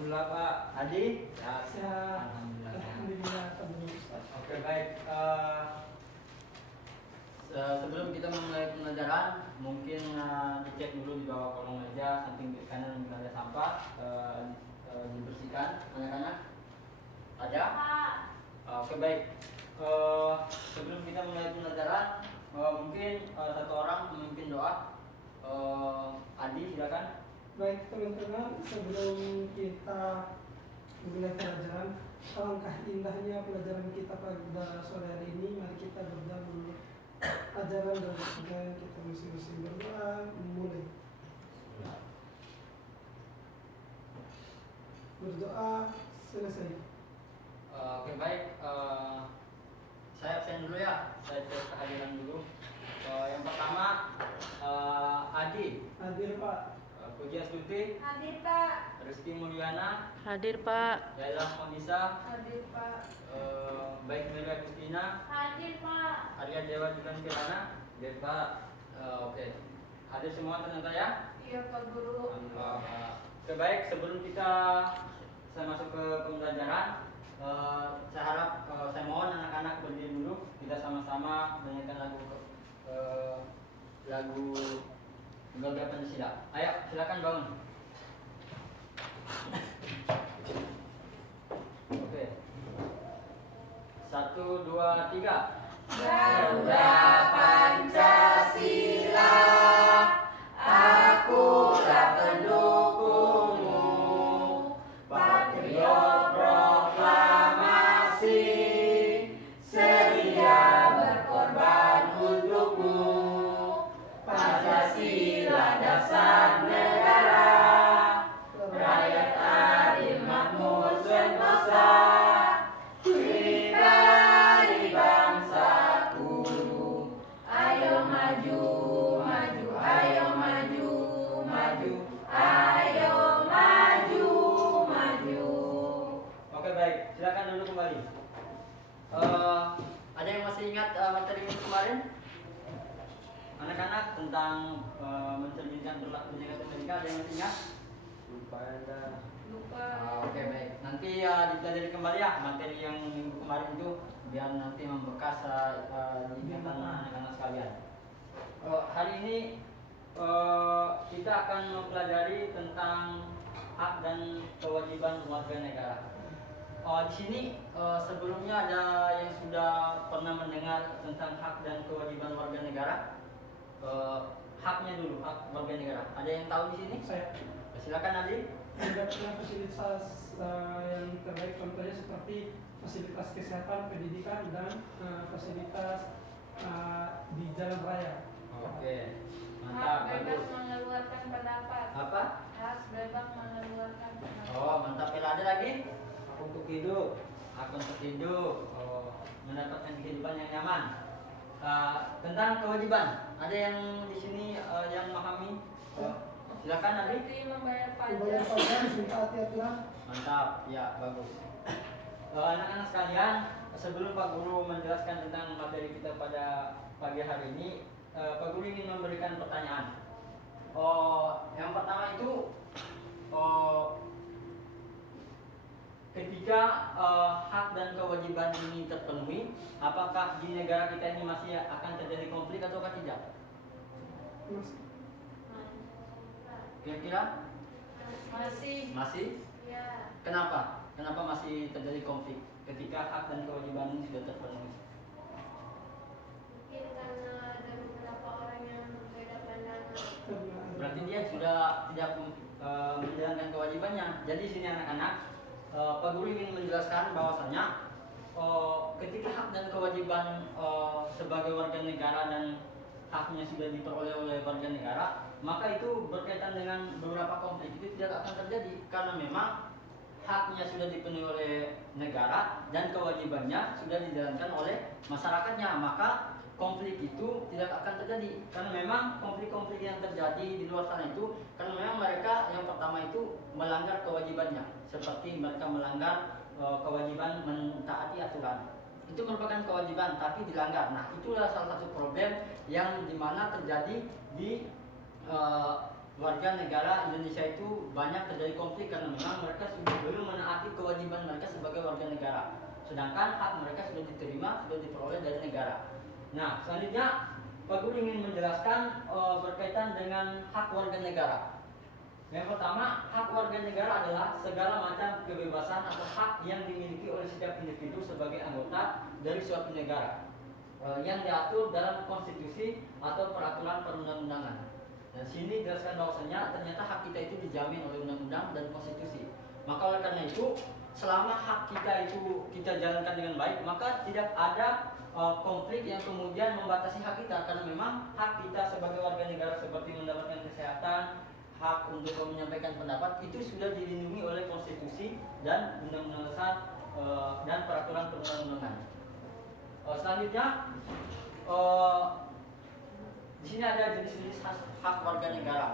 Alhamdulillah Pak. Adi? Ya, Sehat. Alhamdulillah. Alhamdulillah, Alhamdulillah, Ustaz. Oke baik. Sebelum kita memulai pembelajaran, mungkin dicek dulu di bawah kolong meja, samping kiri kanan jika ada sampah, dibersihkan anak-anak. Ada? Oke baik. Sebelum kita mulai pembelajaran, mungkin satu orang memimpin doa. Adi silakan. Baik teman-teman, sebelum kita memulai pelajaran, alangkah indahnya pelajaran kita pada sore hari ini. Mari kita berdoa dulu. Ajaran dan kemudian kita masing-masing berdoa. Mulai berdoa, selesai. Oke baik. Saya absen dulu ya. Saya cek kehadiran dulu. Yang pertama Adi. Hadir Pak. Puji Astuti. Hadir Pak. Rizky Mulyana. Hadir Pak. Laila Mondisa. Hadir Pak. Baik Melia Kristina. Hadir Pak. Arya Dewa Julian Kirana. Hadir Pak. Oke. Hadir semua ternyata ya. Iya Pak Guru. Alhamdulillah. Oke baik, sebelum saya masuk ke pembelajaran, saya harap saya mohon anak-anak berdiri dulu. Kita sama-sama menyanyikan lagu Garuda Pancasila. Ayo, silakan bangun. Oke. 1, 2, 3. Garuda Pancasila, akulah pendukungmu, patriot proklamasi, sedia berkorban untukmu. Pancasila dasar negara, rakyat adil makmur sentosa, pribadi bangsaku. Ayo maju, maju, ayo maju, maju, ayo maju, maju. Oke baik, silakan dulu kembali. Ada yang masih ingat materi minggu kemarin? Anak-anak tentang mencerminkan perilaku negara Amerika, ada yang masih ingat? Lupa ada. Lupa. Oke baik, nanti dipelajari kembali ya materi yang minggu kemarin itu, biar nanti membekas di ingatan anak-anak sekalian. Hari ini kita akan mempelajari tentang hak dan kewajiban warga negara. Di sini sebelumnya ada yang sudah pernah mendengar tentang hak dan kewajiban warga negara. Haknya dulu, hak warga negara. Ada yang tahu di sini? Saya Silakan Adi. mendapatkan fasilitas yang terbaik, contohnya seperti fasilitas kesehatan, pendidikan, dan fasilitas di jalan raya. Oke, Hak mantap, bebas bagus. mengeluarkan pendapat. Apa? Hak bebas mengeluarkan pendapat. Oh, mantap. Ada lagi? Hak untuk hidup. Hak untuk hidup. Mendapatkan kehidupan yang nyaman. Tentang kewajiban, ada yang di sini yang memahami? Silakan Adi. Seperti membayar Membayar pajak. pajak, mentaati aturan. Mantap, ya bagus. Anak-anak sekalian, sebelum Pak Guru menjelaskan tentang materi kita pada pagi hari ini, Pak Guru ingin memberikan pertanyaan. Yang pertama itu, ketika hak dan kewajiban ini terpenuhi, apakah di negara kita ini masih akan terjadi konflik atau tidak? Kira-kira Masih. masih? Ya. Kenapa? Kenapa masih terjadi konflik ketika hak dan kewajiban ini sudah terpenuhi? Mungkin karena ada beberapa orang yang berbeda pandangan. Berarti dia sudah tidak menjalankan kewajibannya. Jadi di sini anak-anak, Pak Guru ingin menjelaskan bahwasanya ketika hak dan kewajiban sebagai warga negara dan haknya sudah diperoleh oleh warga negara, maka itu berkaitan dengan beberapa konflik. Itu tidak akan terjadi karena memang haknya sudah dipenuhi oleh negara dan kewajibannya sudah dijalankan oleh masyarakatnya, maka konflik itu tidak akan terjadi. Karena memang konflik-konflik yang terjadi di luar sana itu karena memang mereka yang pertama itu melanggar kewajibannya, seperti mereka melanggar kewajiban mentaati aturan. Itu merupakan kewajiban tapi dilanggar. Nah, itulah salah satu problem yang dimana terjadi di warga negara Indonesia itu banyak terjadi konflik karena memang mereka sudah belum menaati kewajiban mereka sebagai warga negara. Sedangkan hak mereka sudah diterima, sudah diperoleh dari negara. Nah, selanjutnya Pak Guru ingin menjelaskan berkaitan dengan hak warga negara. Yang pertama, hak warga negara adalah segala macam kebebasan atau hak yang dimiliki oleh setiap individu sebagai anggota dari suatu negara yang diatur dalam konstitusi atau peraturan perundang-undangan. Dan sini jelaskan bahwasanya ternyata hak kita itu dijamin oleh undang-undang dan konstitusi. Maka oleh karena itu, selama hak kita itu kita jalankan dengan baik, maka tidak ada konflik yang kemudian membatasi hak kita, karena memang hak kita sebagai warga negara seperti mendapatkan kesehatan, hak untuk menyampaikan pendapat itu sudah dilindungi oleh konstitusi dan undang-undang dasar dan peraturan perundang-undangan. Selanjutnya di sini ada jenis-jenis hak warga negara.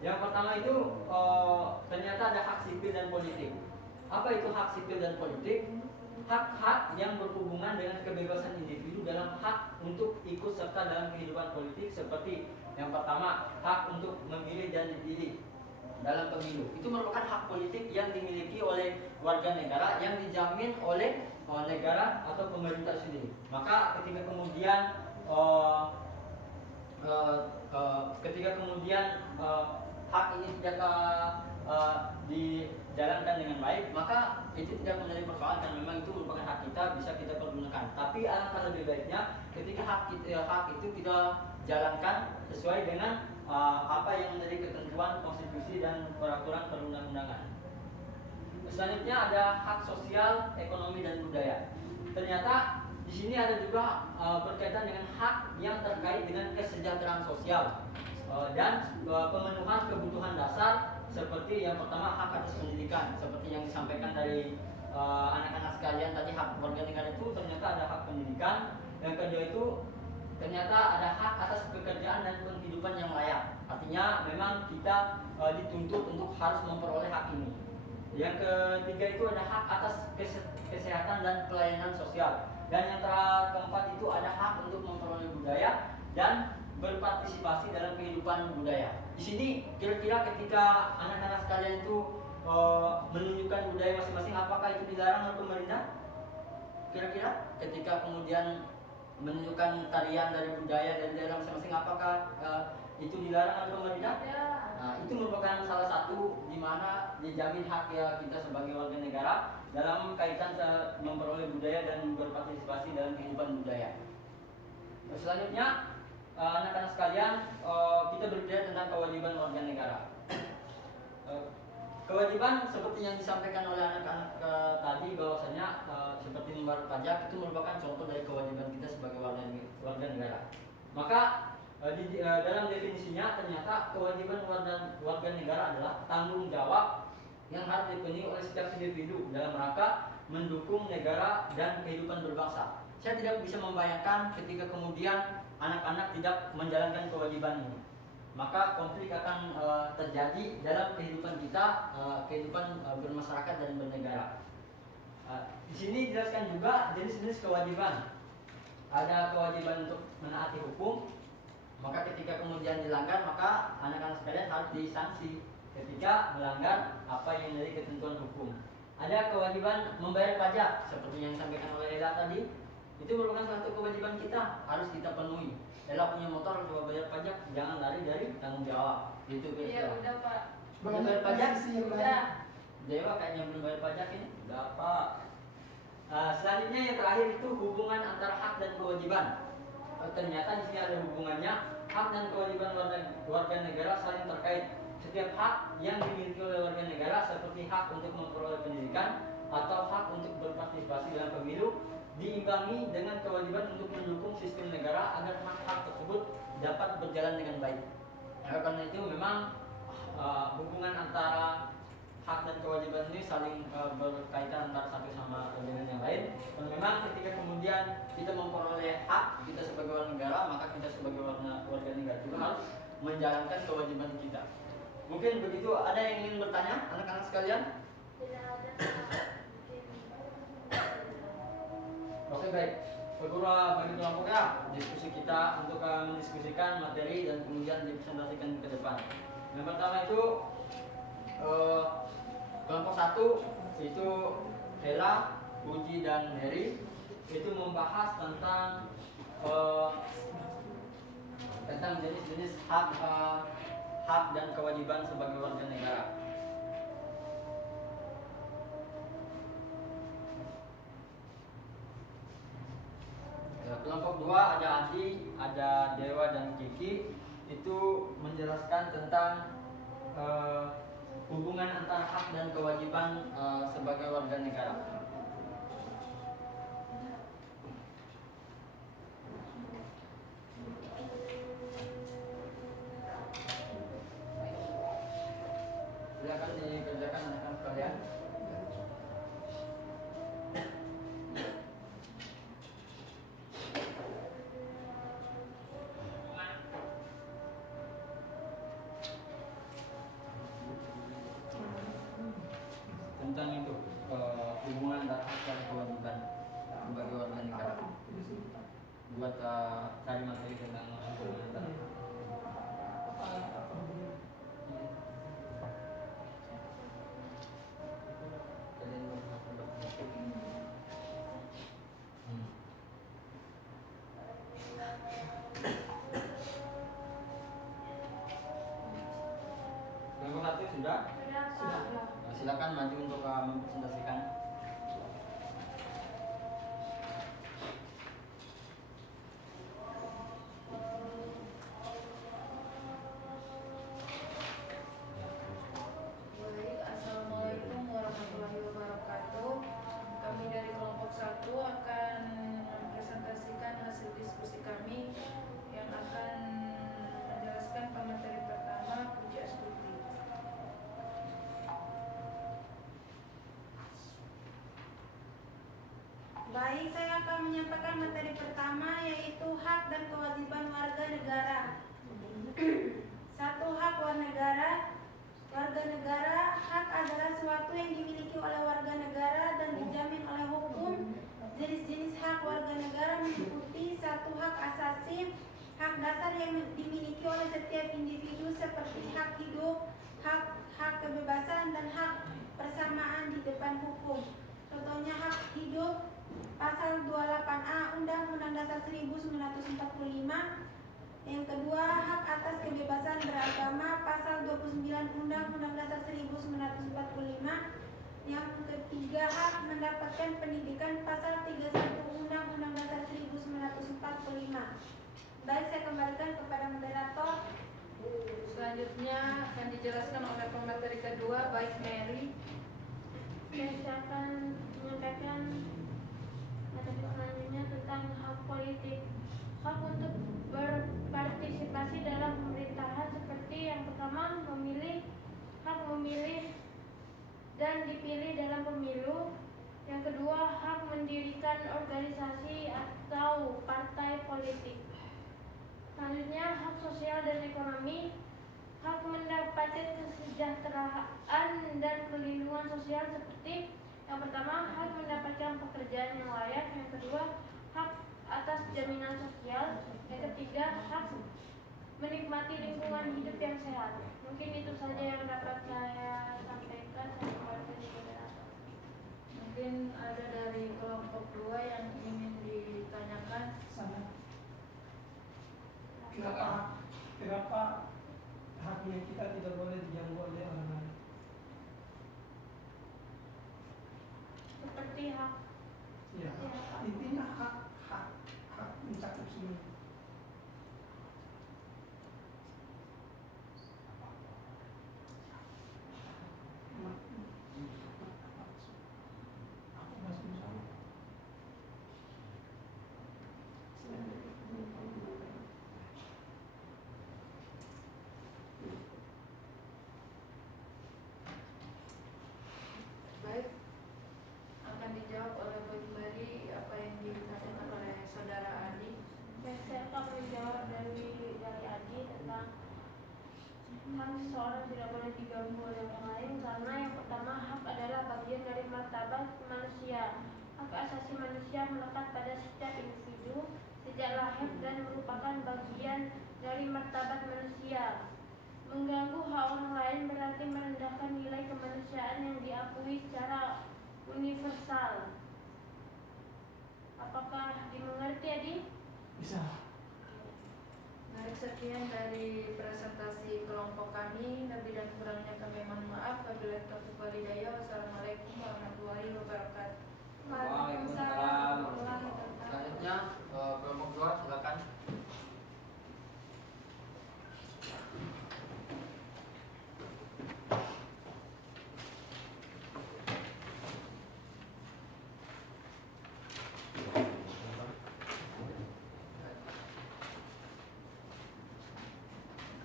Yang pertama itu ternyata ada hak sipil dan politik. Apa itu hak sipil dan politik? Hak-hak yang berhubungan dengan kebebasan individu dalam hak untuk ikut serta dalam kehidupan politik, seperti yang pertama, hak untuk memilih dan dipilih dalam pemilu. Itu merupakan hak politik yang dimiliki oleh warga negara yang dijamin oleh negara atau pemerintah sendiri. Maka ketika kemudian hak ini tidak dijalankan dengan baik, maka itu tidak menjadi persoalan karena memang itu merupakan hak kita, bisa kita pergunakan. Tapi alangkah lebih baiknya ketika hak itu kita jalankan sesuai dengan apa yang menjadi ketentuan konstitusi dan peraturan perundang-undangan. Selanjutnya ada hak sosial, ekonomi dan budaya. Ternyata di sini ada juga berkaitan dengan hak yang terkait dengan kesejahteraan sosial dan pemenuhan kebutuhan dasar, seperti yang pertama hak atas pendidikan, seperti yang disampaikan dari anak-anak sekalian tadi. Hak warga negara itu ternyata ada hak pendidikan. Yang kedua itu ternyata ada hak atas pekerjaan dan penghidupan yang layak. Artinya memang kita dituntut untuk harus memperoleh hak ini. Yang ketiga itu ada hak atas kesehatan dan pelayanan sosial. Dan yang keempat itu ada hak untuk memperoleh budaya dan berpartisipasi dalam kehidupan budaya. Di sini kira-kira ketika anak-anak sekalian itu menunjukkan budaya masing-masing, apakah itu dilarang oleh pemerintah? Kira-kira ketika kemudian menunjukkan tarian dari budaya dan daerah masing-masing, apakah itu dilarang oleh pemerintah? Nah, itu merupakan salah satu di mana dijamin hak kita sebagai warga negara dalam kaitan memperoleh budaya dan berpartisipasi dalam kehidupan budaya. Selanjutnya, anak-anak sekalian, kita berbicara tentang kewajiban warga negara. Kewajiban seperti yang disampaikan oleh anak-anak tadi, bahwasanya seperti membayar pajak itu merupakan contoh dari kewajiban kita sebagai warga negara. Maka dalam definisinya ternyata kewajiban warga negara adalah tanggung jawab yang harus dipenuhi oleh setiap individu dalam rangka mendukung negara dan kehidupan berbangsa. Saya tidak bisa membayangkan ketika kemudian anak-anak tidak menjalankan kewajiban ini, maka konflik akan terjadi dalam kehidupan kita, kehidupan bermasyarakat dan bernegara. Di sini dijelaskan juga jenis-jenis kewajiban. Ada kewajiban untuk menaati hukum, maka ketika kemudian dilanggar, maka anak-anak sekalian harus disanksi ketika melanggar apa yang menjadi ketentuan hukum. Ada kewajiban membayar pajak, seperti yang disampaikan oleh Ella tadi. Itu merupakan satu kewajiban kita, harus kita penuhi. Ella punya motor, coba bayar pajak, jangan lari dari tanggung jawab. Gitu kan? Iya, udah Pak. Udah bayar pajak? Udah. Dewa kayaknya belum bayar pajak ini. Udah Pak. Selanjutnya yang terakhir itu hubungan antara hak dan kewajiban. Ternyata di sini ada hubungannya. Hak dan kewajiban warga negara saling terkait. Setiap hak yang dimiliki oleh warga negara, seperti hak untuk memperoleh pendidikan atau hak untuk berpartisipasi dalam pemilu, diimbangi dengan kewajiban untuk mendukung sistem negara agar hak-hak tersebut dapat berjalan dengan baik. Karena itu memang hubungan antara hak dan kewajiban ini saling berkaitan antara satu sama dengan yang lain. Dan memang ketika kemudian kita memperoleh hak kita sebagai warga negara, maka kita sebagai warga negara juga harus menjalankan kewajiban kita. Mungkin begitu. Ada yang ingin bertanya, anak-anak sekalian? Tidak ada. Oke, baik. bagi kelompok ya diskusi kita untuk mendiskusikan materi dan kemudian dipresentasikan ke depan. Yang pertama itu kelompok 1 itu Hela, Puji dan Mary itu membahas tentang jenis-jenis hak dan kewajiban sebagai warga negara. Kelompok 2 ada Adi, ada Dewa dan Kiki itu menjelaskan tentang hubungan antara hak dan kewajiban sebagai warga negara. Silakan dikerjakan rekan sekalian. Tentang itu hubungan antara hak dan kewajiban sebagai warga negara. Buat cari materi tentang hubungan antara kelompok 1 sudah? Sudah, Kak. Silakan maju untuk mempresentasikan. Baik, Assalamualaikum warahmatullahi wabarakatuh. Kami dari kelompok 1 akan mempresentasikan hasil diskusi kami yang akan menjelaskan pemateri pertama, Puji Astuti. Baik, saya akan menyampaikan materi pertama yaitu hak dan kewajiban warga negara. Satu, hak warga negara. Warga negara, hak adalah suatu yang dimiliki oleh warga negara dan dijamin oleh hukum. Jenis-jenis hak warga negara meliputi satu, hak asasi, hak dasar yang dimiliki oleh setiap individu seperti hak hidup, hak kebebasan dan hak persamaan di depan hukum. Contohnya hak hidup, Pasal 28A Undang-Undang Dasar 1945. Yang kedua, hak atas kebebasan beragama, Pasal 29 Undang-Undang Dasar 1945. Yang ketiga, hak mendapatkan pendidikan, Pasal 31 Undang-Undang Dasar 1945. Baik, saya kembalikan kepada moderator. Selanjutnya akan dijelaskan oleh pemateri kedua, baik Mary. Saya akan menyampaikan materi selanjutnya tentang hak politik. Hak untuk berpartisipasi dalam pemerintahan seperti yang pertama hak memilih dan dipilih dalam pemilu. Yang kedua, hak mendirikan organisasi atau partai politik. Selanjutnya, hak sosial dan ekonomi. Hak mendapatkan kesejahteraan dan perlindungan sosial seperti yang pertama, hak mendapatkan pekerjaan yang layak. Yang kedua, hak atas jaminan sosial. Yang ketiga, hak menikmati lingkungan hidup yang sehat. Mungkin itu saja yang dapat saya sampaikan. Saya kembalikan ke moderator. Mungkin ada dari kelompok 2 yang ingin ditanyakan. Sana. Kenapa haknya kita tidak boleh diganggu oleh orang lain? Seperti hak Ya, intinya hak mencakup semua. Aku masih sama. Baik, akan dijawab oleh Bu Mary apa yang ditanyakan oleh saudara Adi. Saya akan menjawab dari Adi tentang hak seseorang tidak boleh diganggu oleh orang lain karena yang pertama, hak adalah bagian dari martabat manusia. Hak asasi manusia melekat pada setiap individu sejak lahir dan merupakan bagian dari martabat manusia. Mengganggu hak orang lain berarti merendahkan nilai kemanusiaan yang diakui secara universal. Apakah dimengerti, Adi? Bisa. Baik, sekian dari presentasi kelompok kami. Lebih dan kurangnya kami mohon maaf. Wabillahi taufiq wal hidayah. Wassalamualaikum warahmatullahi wabarakatuh. Waalaikumsalam. Selanjutnya kelompok 2 silakan.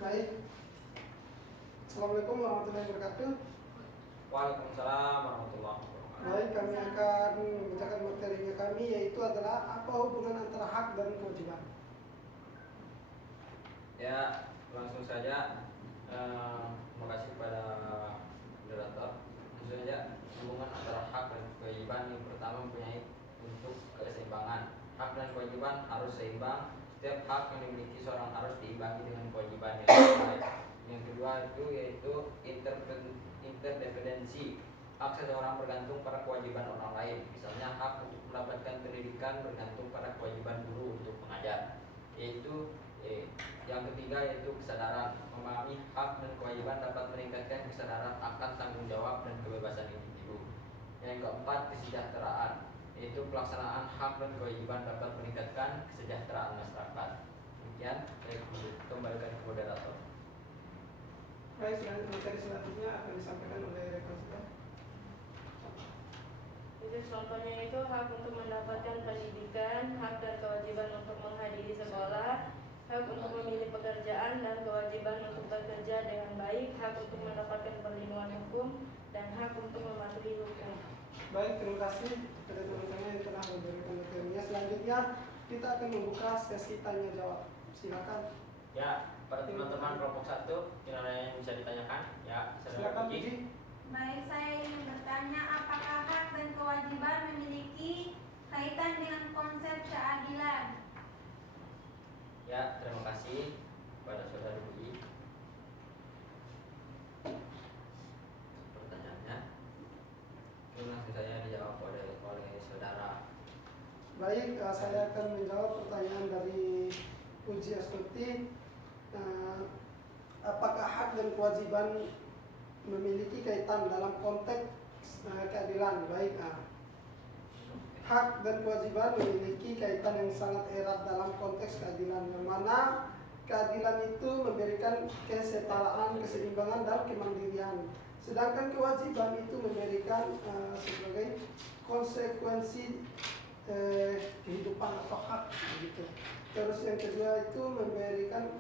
Baik. Assalamualaikum warahmatullahi wabarakatuh. Waalaikumsalam warahmatullahi wabarakatuh. Baik, kami akan membacakan materinya kami, yaitu adalah apa hubungan antara hak dan kewajiban. Ya, langsung saja. Terima kasih kepada moderator. Langsung saja, hubungan antara hak dan kewajiban yang pertama mempunyai bentuk keseimbangan. Hak dan kewajiban harus seimbang. Setiap hak yang dimiliki seorang harus diimbangi dengan kewajiban yang lain. Yang kedua itu yaitu interdependensi. Hak seseorang bergantung pada kewajiban orang lain. Misalnya hak untuk mendapatkan pendidikan bergantung pada kewajiban guru untuk mengajar. Yaitu yang ketiga yaitu kesadaran. Memahami hak dan kewajiban dapat meningkatkan kesadaran akan tanggung jawab dan kebebasan individu. Yang keempat, kesejahteraan, yaitu pelaksanaan hak dan kewajiban dapat meningkatkan kesejahteraan masyarakat. Demikian, saya kembalikan ke moderator. Baik, materi selanjutnya akan disampaikan oleh rekan saya. Jadi contohnya itu hak untuk mendapatkan pendidikan, hak dan kewajiban untuk menghadiri sekolah, hak untuk memilih pekerjaan dan kewajiban untuk bekerja dengan baik, hak untuk mendapatkan perlindungan hukum, dan hak untuk mematuhi hukum. Baik, terima kasih kepada teman-teman yang telah memberikan materinya. Selanjutnya kita akan membuka sesi tanya jawab. Silakan. Ya, pada teman-teman kelompok 1 yang ada yang bisa ditanyakan, ya, Silakan Puji. Puji. Baik, saya ingin bertanya apakah hak dan kewajiban memiliki kaitan dengan konsep keadilan? Ya, terima kasih kepada saudara Puji. Pertanyaannya, ini langsung saja dijawab oleh saudara. Baik, saya akan menjawab pertanyaan dari Puji Astuti. Apakah hak dan kewajiban memiliki kaitan dalam konteks keadilan? Baik, hak dan kewajiban memiliki kaitan yang sangat erat dalam konteks keadilan, yang mana keadilan itu memberikan kesetaraan, keseimbangan, dan kemandirian. Sedangkan kewajiban itu memberikan sebagai konsekuensi kehidupan atau hak, begitu. Terus yang kedua itu memberikan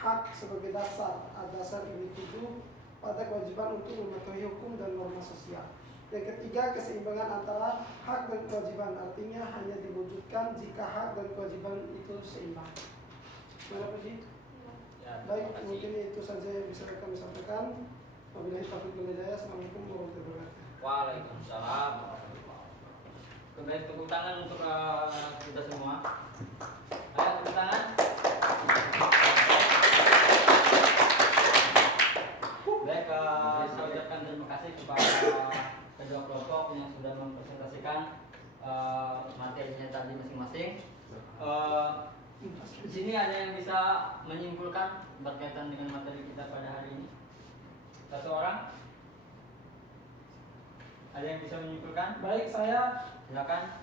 hak sebagai dasar individu pada kewajiban untuk mematuhi hukum dan norma sosial. Yang ketiga, keseimbangan antara hak dan kewajiban, artinya hanya diwujudkan jika hak dan kewajiban itu seimbang. Mana Puji? Ya, Baik, terima mungkin kasih. itu saja yang bisa kami sampaikan. Wabillahi taufiq wal hidayah. Assalamualaikum warahmatullahi wabarakatuh. Waalaikumsalam warahmatullahi wabarakatuh. Kembali tepuk tangan untuk kita semua. Ayo tepuk tangan. Baik, saya ucapkan terima kasih kepada kedua kelompok yang sudah mempresentasikan materinya tadi masing-masing. Di sini ada yang bisa menyimpulkan berkaitan dengan materi kita pada hari ini? Satu orang? Ada yang bisa menyimpulkan? Baik, saya Silakan.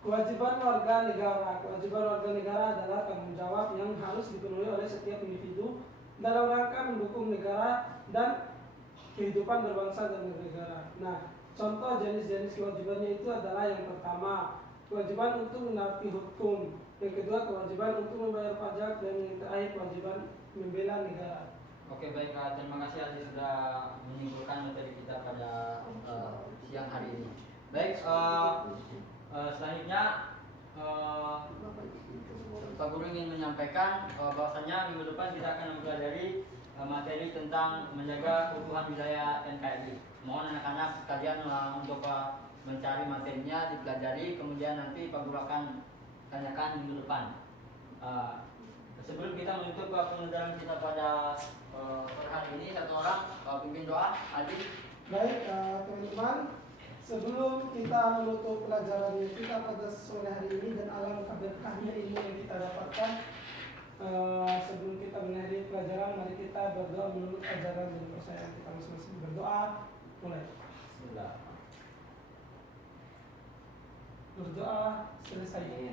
kewajiban warga negara. Kewajiban warga negara adalah tanggung jawab yang harus dipenuhi oleh setiap individu dalam rangka mendukung negara dan kehidupan berbangsa dan bernegara. Nah, contoh jenis-jenis kewajibannya itu adalah yang pertama, kewajiban untuk menaati hukum. Yang kedua, kewajiban untuk membayar pajak, dan yang terakhir, kewajiban membela negara. Oke, baik, terima kasih Aziz sudah menyimpulkan materi kita pada siang hari ini. Baik, selanjutnya Pak Guru ingin menyampaikan bahwasanya minggu depan kita akan mempelajari materi tentang menjaga keutuhan wilayah NKRI. Mohon anak-anak sekalian untuk mencari materinya, dipelajari, kemudian nanti Pak Guru akan tanyakan minggu depan. Sebelum kita menutup pembelajaran kita pada hari ini, satu orang pimpin doa. Adi. Baik, teman-teman, sebelum kita menutup pelajaran kita pada sore hari ini dan alangkah berkahnya ilmu yang kita dapatkan, sebelum kita mengakhiri pelajaran, mari kita berdoa menurut ajaran dan percayaan kita masing-masing. Berdoa, mulai. Bismillah. Berdoa, selesai.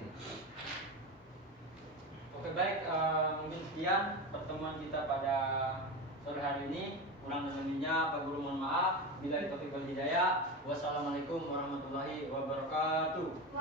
Oke baik, mungkin sekian pertemuan kita pada sore hari ini. Kurang dan lebihnya Pak Guru mohon maaf. Billahi taufiq wal hidayah. Wassalamualaikum warahmatullahi wabarakatuh.